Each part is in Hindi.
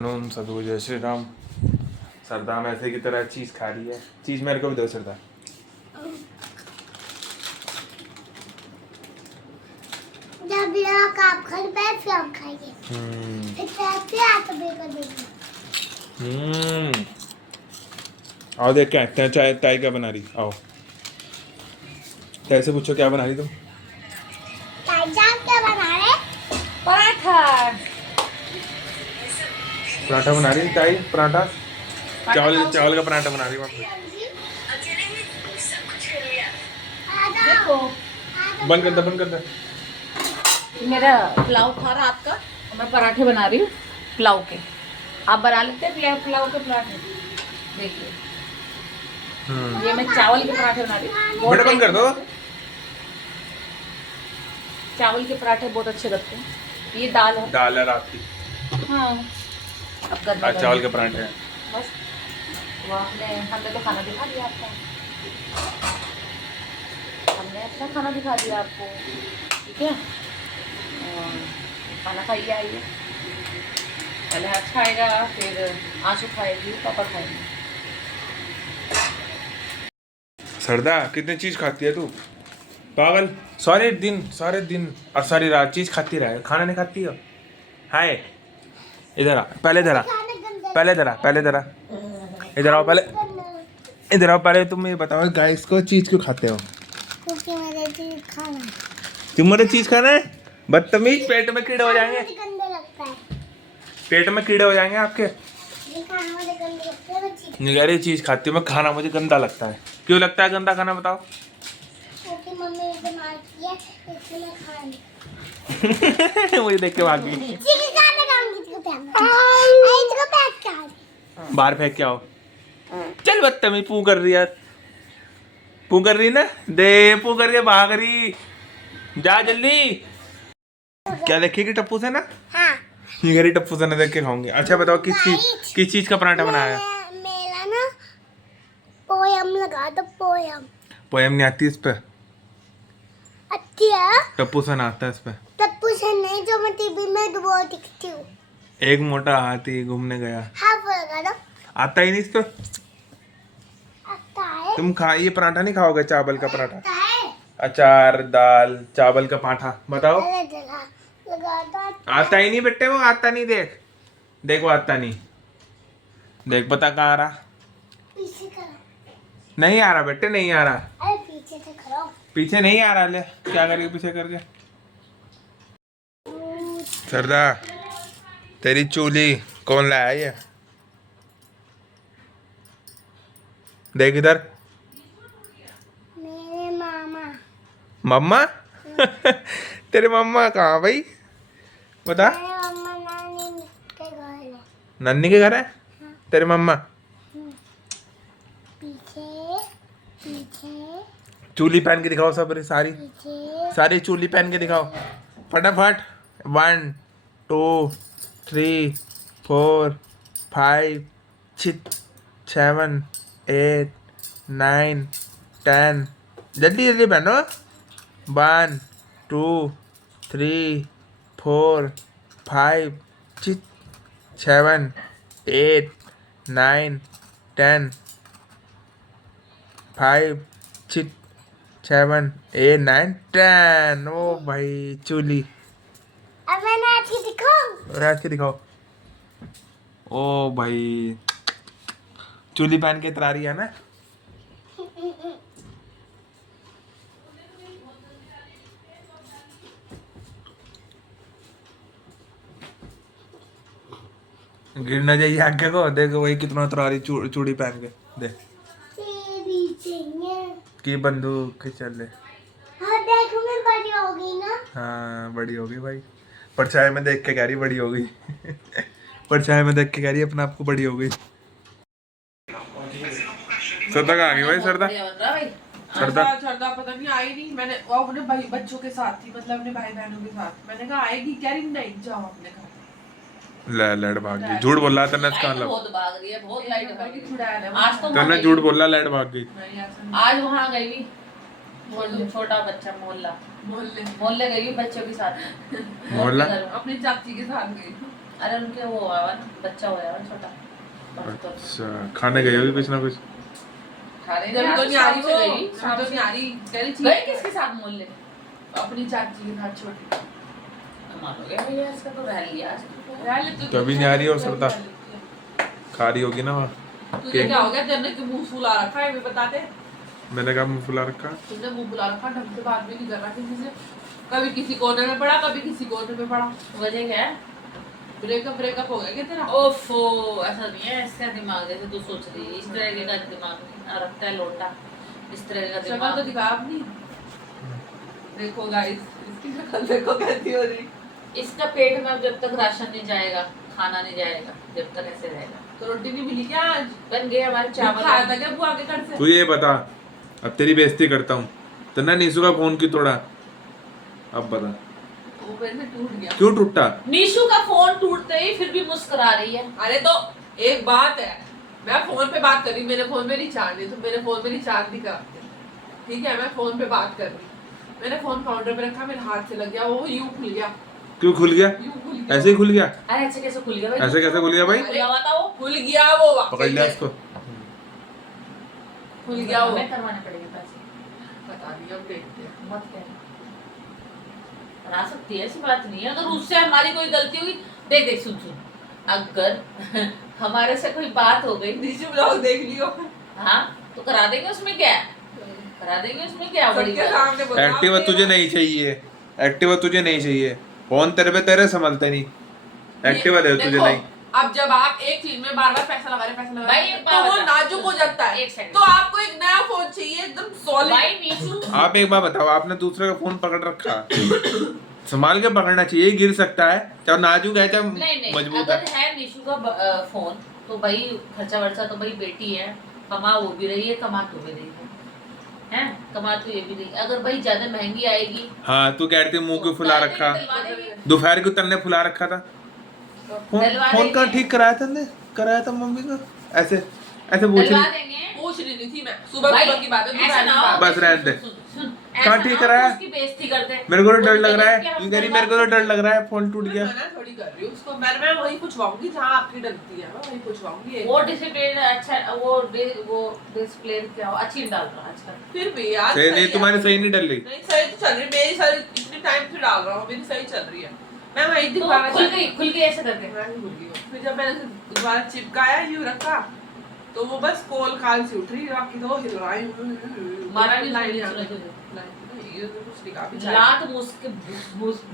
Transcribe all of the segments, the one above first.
सदगुरु जय श्री राम। सरदार ऐसे की तरह चीज खा रही है। चीज मेरे को भी दो सरदार। जब लोग आप घर पे फिर हम खाएंगे। फिर पैसे आप मेरे को देंगे। आओ देख क्या क्या चाय ताई क्या बना रही। आओ कैसे पूछो क्या बना रही तुम। ताई जान क्या बना रहे? पराठा। पराठा बना रही ताई। पराठा चावल चावल का पराठा बना रही वहाँ पे। देखो बंद कर दे बंद कर दे। मेरा पुलाव था रात का और मैं पराठे बना रही हूँ पुलाव के। आप बना लेते हैं पुलाव के पराठे। देखिए ये मैं चावल के पराठे बना रही हूँ। बेटा बंद कर दो। चावल के पराठे बहुत अच्छे लगते हैं। ये दाल है। दाल है रात की। हाँ अब गर्मी आज चावल के पराठे हैं। बस हमने तो खाना दिखा दिया आपको। हमने अपना खाना दिखा दिया आपको। ठीक है और खाना खाइए आइए। पहले हाथ खाएगा फिर आंसू खाएगी पापा खाएंगे। सरदा कितनी चीज खाती है तू पागल। सारे दिन और सारी रात चीज खाती रहे खाना नहीं खाती हो। हाय इधर आ पहले इधर आ पहले इधर आ पहले इधर आ इधर आओ पहले इधर आओ पहले तुम ये बताओ गाइस को चीज क्यों खाते हो। क्योंकि मुझे चीज खाना तुम्हारे चीज खाना है। बदतमीज पेट में कीड़े हो जाएंगे। मुझे गंदा लगता है। पेट में कीड़े हो जाएंगे आपके। ये खाना मुझे गंदा लगता है। मैं चीज निगारी चीज खाती हूँ मैं खाना मुझे गंदा लगता है। क्यों लगता है गंदा खाना बताओ। क्योंकि मम्मी ने बीमार किया इसलिए मैं खा नहीं। मुझे देख के भागी चीज खाने खाऊंगी इसको पैक। इसको पैक कर। बाहर फेंक के आओ। चल बदतमीज पू कर रही यार। पू कर रही ना दे पू करके भाग रही। जा जल्दी। क्या देखेगी टप्पू से ना। हाँ ये घरी टप्पू से ना देख के खाऊंगी। अच्छा बताओ किस चीज का पराठा बनाया है। मेरा ना पोयम लगा दो पोयम। पोयम नहीं आती इस पे। अच्छी है। टप्पू से ना आता है इस पे। टप्पू से नहीं जो मैं टीवी में वो दिखती हूँ। एक मोटा हाथी घूमने गया। हाँ वो लगा दो। आता ही नहीं इस पे। आता है। तुम खा ये पराठा नहीं खाओगे चावल का पराठा। आता है। अचार दाल चावल का पराठा बताओ। अरे जला लगा दो। आता ही नहीं बेटे वो आता नहीं देख देख वो आता नहीं। देख पता कहाँ आ रहा। पीछे करो। नहीं आ रहा बेटे नहीं आ रहा। अरे पीछे से करो। पीछे नहीं आ रहा ले क्या करेगी पीछे करके। सरदा तेरी चूली कौन लाया ये। देख इधर मेरे मामा। मम्मा तेरे मम्मा कहाँ भाई बता। मेरे मामा नानी के घर है। नन्नी के घर है तेरे मम्मा। पीछे पीछे चूली पहन के दिखाओ सब सारी पीछे। सारी चूली पहन के दिखाओ फटाफट 1 2 3 4 5 6 7 8 9 10 जल्दी जल्दी पहनो 1 2 3 4 5 6 7 8 9 10 5 6 7 8 9 10 ओ भाई चूली अब मैं नाच के दिखाऊं। राज के दिखाओ। ओ भाई चूली पहन के तरारी है ना। गिर ना जाइए आगे को देखो वही कितना तरारी चूड़ी पहन के देख तेरी चाहिए। की बंदूक चल ले। हाँ देखो मैं बड़ी हो गई ना। हाँ बड़ी हो गई भाई। परछाई में देख के कह रही बड़ी हो गई परछाई में देख के कह रही अपने आप को बड़ी हो गई। सरदा कहाँ गई भाई सरदा। सरदा सरदा पता नहीं आई नहीं। मैंने वो अपने भाई बच्चों के साथ थी मतलब अपने भाई बहनों के साथ। मैंने कहा आएगी क्या नहीं जाओ अपने घर। लैड भाग गई। झूठ बोल रहा था ना इसका मतलब। बहुत भाग रही है बहुत लाइट भाग रही है। आज तो तूने झूठ बोला लैड भाग गई। आज वहाँ गई भी छोटा बच्चा मोहल्ला मोहल्ले मोहल्ले गई बच्चों के साथ मोहल्ला अपनी चाची के साथ गई। अरे उनके वो हुआ हुआ ना, बच्चा हुआ हुआ छोटा। तो अच्छा खाने गए होगी कुछ ना कुछ। खाने जब तो नहीं आ रही वो, गई जब तो नहीं आ रही, कह रही गई थी किसके साथ मोहल्ले? अपनी चाची के साथ छोटी। कमाल हो गया भैया, इसका तो रह लिया आज तो। रह लेती हूँ, कभी नहीं आ रही और कभी सरदा। रह लेती है। खा रही होगी ना वहाँ। तुझे क्या हो गया? तेरे के मुंह फुला रखा है, वे बताते। मैंने कहा मुंह फुला रखा। तुमने मुंह फुला रखा, ढंग से बात भी नहीं कर रहा किसी से। कभी किसी कोने में पड़ा, कभी किसी कोने में पड़ा। वजह क्या है? ब्रेकअप हो गया क्या तेरा? ओफो, ऐसा नहीं है, इसका दिमाग जैसे तू सोच रही है, इस तरह का दिमाग नहीं रखता है लोटा, इस तरह का शक्ल दिमाग। तो दिखा अपनी। देखो गाइस, इसकी शक्ल देखो कैसी हो रही। इसका पेट में जब तक राशन नहीं जाएगा, खाना नहीं जाएगा, जब तक ऐसे रहेगा। तो रोटी नहीं मिली क्या आज? बन गए हमारे खाया चावल। था क्या बुआ के घर से? तू ये बता, अब तेरी बेइज्जती करता हूँ। तेना नीसू का फोन क्यों तोड़ा? अब बता वो मेरे से टूट गया। क्यों टूटा? नीशू का फोन टूटते ही फिर भी मुस्कुरा रही है। अरे तो एक बात है, मैं फोन पे बात कर रही, मेरे फोन में रिचार्ज नहीं, तो मेरे फोन में रिचार्ज नहीं कराते। ठीक है, मैं फोन पे बात कर रही, मैंने फोन काउंटर पे रखा, मेरे हाथ से लग गया, वो यूं खुल गया। क्यों खुल गया? यूं खुल गया। ऐसे ही खुल गया? अरे ऐसे कैसे खुल गया भाई? ऐसे कैसे खुल गया भाई? खुला हुआ था वो। खुल गया वो वाकई पकड़ लिया में। इसको। खुल गया वो। हमें करवाने पड़ेंगे पैसे। पता नहीं, अब देखते हैं। मत कह, करा सकती है, ऐसी बात नहीं है। अगर उससे हमारी कोई गलती हुई, देख देख सुन सुन, अगर हमारे से कोई बात हो गई, नीचे ब्लॉग देख लियो। हाँ तो करा देंगे, उसमें क्या है? करा देंगे, उसमें क्या बड़ी सबके बात? सामने बोला, एक्टिवा आपने- तुझे नहीं चाहिए, एक्टिवा तुझे नहीं चाहिए। फोन तेरे पे तेरे संभलते नहीं, एक्टिवा दे तुझे देखो, नहीं। अब जब आप एक चीज में बार बार पैसा लगा रहे भाई, एक तो बात वो बता। नाजुक हो जाता है। एक सेकंड। तो आपको एक नया फोन चाहिए, एकदम सॉलिड। भाई नीशू, आप एक बार बताओ, आपने दूसरे का फोन पकड़ रखा, संभाल के पकड़ना चाहिए, गिर सकता है, चाहे नाजुक है चाहे नहीं मजबूत अगर है। है नीशू का फोन, तो भाई खर्चा वर्चा तो भाई बेटी है, कमा वो भी रही है, कमा तो भी रही है, कमा तो ये भी रही। अगर भाई ज्यादा महंगी आएगी, हाँ तू कहती है मुंह क्यों फुला रखा? दिलवा देंगे। दोपहर को तन्ने फुला रखा था। फोन दिलवा फोन का देंगे। ठीक कराया था ने, कराया था मम्मी का। ऐसे ऐसे पूछ दिलवा रही, देंगे। पूछ रही नहीं थी मैं, सुबह भाई, सुबह की बात है, ऐसा दोपहर ना की हो, बात। बस रहने दे। सुन, सुन, कहाँ ऐसा ठीक ना हो कराया? कि उसकी बेइज्जती करते हैं। मेरे को तो वो डर तो लग रहा कहते हैं है, कि मेरी हम मेरे को तो डर लग रहा है, फोन टूट मैं गया। मना थोड़ी कर रही हूँ उसको, मैं वही पूछवाऊंगी जहाँ आपकी डरती है, मैं वही पूछवाऊंगी। वो डिसिप्लिन अच्छा, वो डिस्प्ले क्या हो, अच्छी डाल रहा है आजकल। फिर भी यार सही नहीं, है। तुम्हारी सही नहीं डल रही। नहीं सही तो चल रही, मेरी सही इतने टाइम से डाल रहा हूँ, मेरी सही चल रही है। मैं वही तो दिखाना खुल चाहती गई ऐसे करके। मैं नहीं भूल गई हूँ। फिर जब मैंने उसे दोबारा चिपकाया, यूं रखा, तो वो बस कोल खाल से उठ रही, बाकी तो वो हिल रहा है। मारा नहीं लाइन उसने आ तुझे? गई। ये तो कुछ दिखा भी लात मुस्के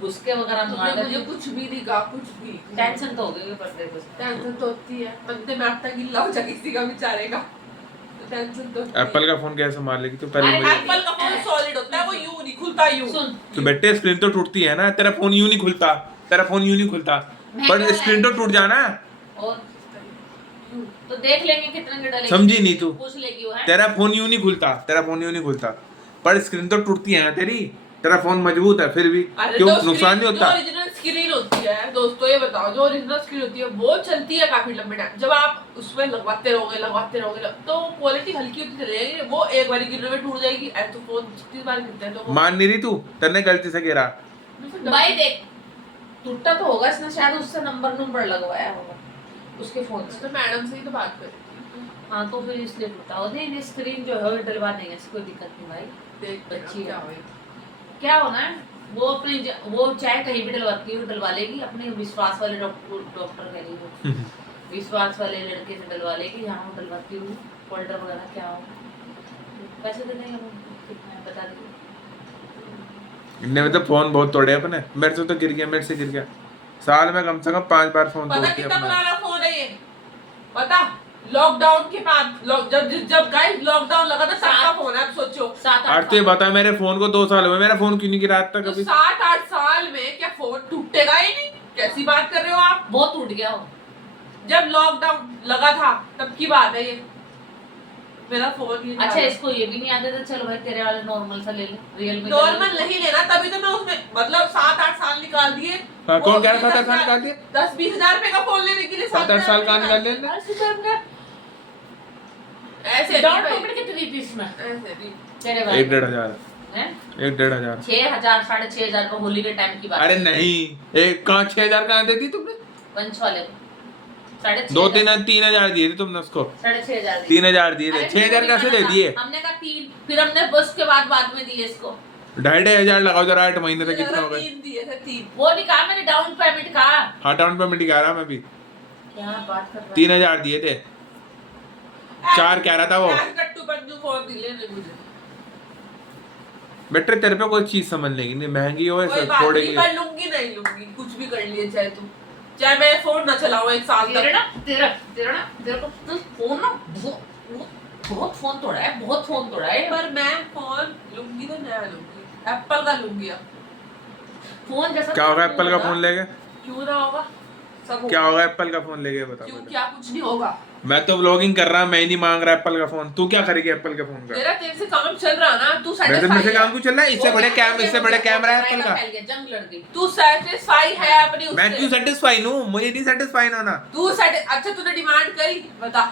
बुसके वगैरह तुमने मार मुझे कुछ भी दिखा, कुछ भी। टेंशन तो हो गई पर्दे को। टेंशन तो होती है, बंदे में आता गिल्ला हो जाए किसी का बेचारे का, तो टेंशन तो होती है। एप्पल का फोन कैसे संभाल लेगी तू? पहले अरे, मुझे एप्पल का फोन सॉलिड होता है, वो यूं नहीं खुलता, यूं। सुन, तो बेटे स्क्रीन तो टूटती है ना, तेरा फोन यूं नहीं खुलता, तेरा फोन यूं नहीं खुलता, पर स्क्रीन तो टूट जाना। और तो देख लेंगे कितने के डलेंगे। समझी नहीं तू? पूछ लेगी वो है। तेरा फोन यूं नहीं खुलता, तेरा फोन यूं नहीं खुलता, पर स्क्रीन तो टूटती है ना तेरी। तेरा फोन मजबूत है फिर भी, अरे क्यों तो नुकसान नहीं जो होता? ओरिजिनल स्क्रीन होती है दोस्तों, ये बताओ, जो ओरिजिनल स्क्रीन होती है वो चलती है काफी लंबे टाइम। जब आप उसमें लगवाते रहोगे तो क्वालिटी हल्की होती चली जाएगी, वो एक बार गिरने में टूट जाएगी। ऐसे तो फोन जितनी बार गिरते हैं तो वो- मान नहीं रही तू, तेने गलती से गिरा। भाई देख, टूटा तो होगा, इसने शायद उससे नंबर लगवाया होगा उसके फोन से। तो मैडम से ही तो बात करी। हाँ तो फिर इसलिए टूटा हो। नहीं स्क्रीन जो है वो डलवा देंगे, ऐसी कोई दिक्कत नहीं भाई। देख अच्छी है। क्या होए। क्या होना है, वो अपनी वो चाहे कहीं भी डलवाती है, वो डलवा लेगी अपने विश्वास वाले डॉक्टर कह लीजिए, विश्वास वाले लड़के से डलवा लेगी, यहाँ वो डलवाती हूँ। फोल्डर वगैरह क्या हो, पैसे दे देंगे हम, कितना है बता देंगे। इनने तो फोन बहुत तोड़े अपने, मेरे से तो गिर गया, मेरे से गिर गया। साल में कम से कम 5 बार फोन पता तोड़ती है कितना अपना। पुराना फोन है ये? पता लॉकडाउन के बाद, जब गाइस लॉकडाउन लगा था तब का फोन है, आप सोचो। 7-8 आज तो ये बता, मेरे फोन को 2 साल हुए, मेरा फोन क्यों नहीं गिरा आज तक तो कभी? 7-8 साल में क्या फोन टूटेगा ही नहीं? कैसी बात कर रहे हो आप? बहुत टूट गया हो। जब लॉकडाउन लगा था तब की बात है ये, मेरा फोन ये अच्छा इसको ये भी नहीं आता था, चलो भाई तेरे वाले नॉर्मल सा ले ले, रियलमी नॉर्मल नहीं लेना, तभी तो मैं उसमें मतलब 7-8 साल निकाल दिए। हाँ, कौन कह रहा था 7-8 साल निकाल दिए? 10-20 हजार रुपए का फोन लेने के लिए 7-8 साल का निकाल लिया? ऐसे डाउन नहीं भाई, पेमेंट कितनी थी इसमें ऐसे नहीं। तेरे 1-1.5 हजार, हैं? 1-1.5 हजार। 6,000 6,500 रुपए होली के टाइम की बात अरे है। नहीं, एक कहाँ 6 हजार कहाँ दे दी तुमने? वंश वाले को 6,500 3,000 दिए थे तुमने उसको। 6,500 3,000 दिए थे। अरे 6,000 कैसे दे दिए? हमने कहा 3, फिर हमने बस के बाद में दिए इसको। 2,500 लगाओ जरा, 8 महीने तक कितना हो गए? 3 दिए थे 3। वो नहीं कहा मैंने, डाउन पेमेंट कहा। हाँ डाउन पेमेंट ही कह रहा मैं भी। क्या बात कर रहा है? 3,000 दिए थे, 4 कह रहा था वो। कट्टू बंदू फोन दिले नहीं मुझे। बेटे तेरे पे कोई चीज समझ लेगी नहीं, महंगी हो कोई बात थोड़े नहीं, की। मैं लूंगी नहीं लूंगी, कुछ भी कर लिए चाहे तू, चाहे मैं फोन ना चलाऊं 1 साल तेरे तक। ना तेरे को तो फोन ना बहुत फोन तोड़ा है, बहुत फोन तोड़ा है। पर मैं फोन लूंगी तो नया लूंगी, एप्पल का लूंगी अब। फोन जैसा क्या होगा तो एप्पल का फोन लेके? क्यों ना होगा, सब क्या होगा। होगा एप्पल का फोन लेके बता क्यों, बता। क्या कुछ नहीं होगा। मैं तो व्लॉगिंग कर रहा, मैं ही नहीं मांग रहा एप्पल का फोन। तू क्या करेगी एप्पल के फोन का? मेरा तेरे से काम चल रहा ना, तू मेरे से satisfy काम है। क्यों चल रहा है? इससे बड़े कैमरा है एप्पल का। फैल गया, जंग लड़ गई। तू सेटिस्फाई है अपनी उससे। मैं क्यों सेटिस्फाई हूँ? मुझे नहीं सेटिस्फाई होना। तू अच्छा तूने डिमांड करी, बता,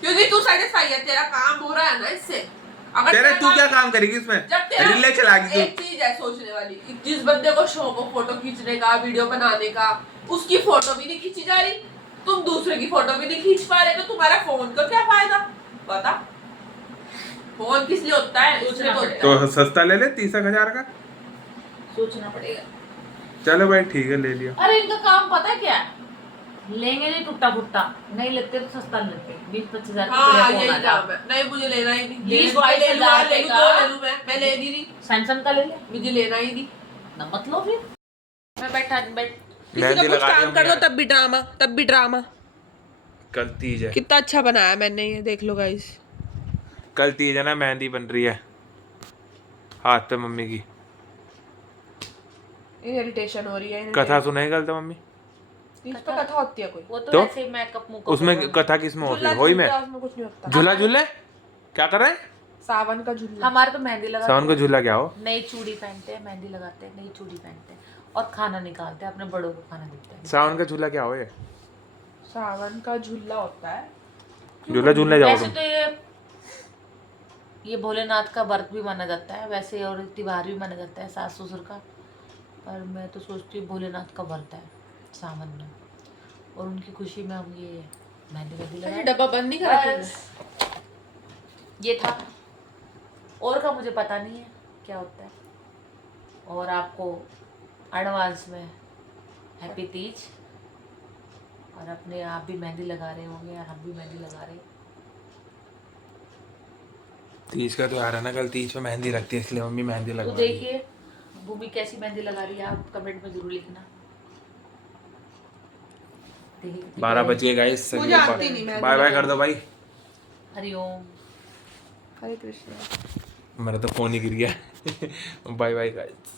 क्योंकि तू सेटिस्फाई है, तेरा काम हो रहा है ना इससे। अगर तेरे तेरा तू क्या काम करेगी इसमें? जब तेरा रिले चलागी एक तू। चीज है सोचने वाली, जिस बंदे को शौक हो फोटो खींचने का, वीडियो बनाने का, उसकी फोटो भी नहीं खींची जा रही, तुम दूसरे की फोटो भी नहीं खींच पा रहे, तो तुम्हारा फोन का क्या फायदा? बता, फोन किस लिए होता है? उसमें तो होता है। तो सस्ता ले ले 30,000 का। सोचना पड़ेगा। चलो भाई ठीक है, ले लिया। अरे इनका काम पता है क्या है? लेंगे नहीं टूटा फुट्टा, नहीं लेते तो सस्ता लेते, 20-25 हजार हाँ यही काम है। नहीं मुझे लेना ही नहीं, ले 20-22 ले लूं, हजार ले ले लूं, लूं, दो दो ले ले लूं, मैं ले नहीं रही, सैमसंग का ले ले मुझे लेना ही नहीं। ना, मतलब फिर मैं बैठ किसी का मेहंदी कुछ लगा दी काम कर लो हमने तब भी ड्रामा। कल तीज है। कितना अच्छा बनाया मैंने, ये देख लो गाइस। कल तीज है ना, मेहंदी बन रही है हाथ पे मम्मी की। इरिटेशन हो रही है। कथा सुनाई कल तो मम्मी? इस पे कथा होती है कोई? वो तो तो? ऐसे मेकअप मुकअप उसमें होगा। कथा किसमें होती झूला है? वही में झूलते हैं, उसमें कुछ नहीं होता। झूला झूले क्या कर रहे हैं? सावन का झूला। हमारे तो मेहंदी लगाते सावन को झूला क्या हो? नई चूड़ी पहनते हैं, मेहंदी लगाते हैं, नई चूड़ी पहनते हैं और खाना निकालते हैं, अपने बड़ों को खाना देते हैं। सावन का झूला क्या हो? ये सावन का झूला होता है। झूला झूलने जाओ वैसे तुम? तो ये भोलेनाथ का व्रत भी माना जाता है वैसे, और त्योहार भी माना जाता है सास ससुर का, पर मैं तो सोचती हूँ भोलेनाथ का व्रत है सावन में, और उनकी खुशी में हम ये मेहंदी अरे लगाए। डब्बा बंद नहीं करा तूने? बस ये था, और का मुझे पता नहीं है क्या होता है। और आपको एडवांस में हैप्पी तीज, और अपने आप भी मेहंदी लगा रहे होंगे और हम भी मेहंदी लगा रहे हैं। तीज का त्योहार है ना कल, तीज पे मेहंदी लगती है इसलिए मम्मी मेहंदी तो लगा रही है। देखिए भूमि कैसी मेहंदी लगा रही है, आप कमेंट में जरूर लिखना। 12 बज गए गाइस, मुझे आती नहीं मेहंदी बाय बाय लगाना। कर दो भाई। हरिओम। हरे कृष्ण। मेरा तो फोन ही गिर गया। Bye bye guys.